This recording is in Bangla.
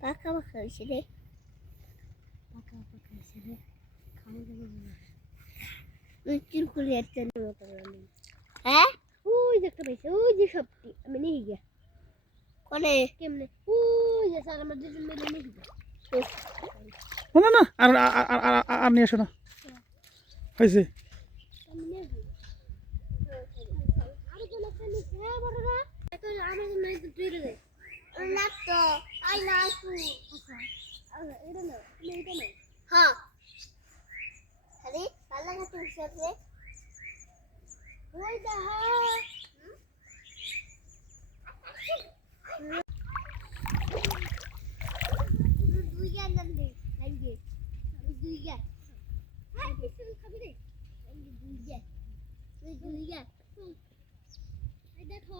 পাকা পাকা হয়েছে রে, পাকা পাকা হয়েছে রে, খাওয়া যাবে না। তুই চিরকুলি একটা নেওয়া করলাম। হ্যাঁ ওই যে একটা পাইছে, ওই যে সবটি আমি নিয়ে গিয়া কোনে কেমনে ওই যে স্যার আমার দুজন মিলে নিয়ে গিয়া না না আর আর নিয়ে আসো না হয়েছে আমি নিয়ে যাই। আরো কোন একটা নিচ্ছে হ্যাঁ বড় না এত আমার নাই তো তুই রে না তো আই না আসু এটা না তুমি এটা না হ্যাঁ খালি পাল্লা কাটতে বসে ওই দেখা দুই গান নাম দে লাগে দুই গান হ্যাঁ কিছু খাবি রে দুই গান এই দেখো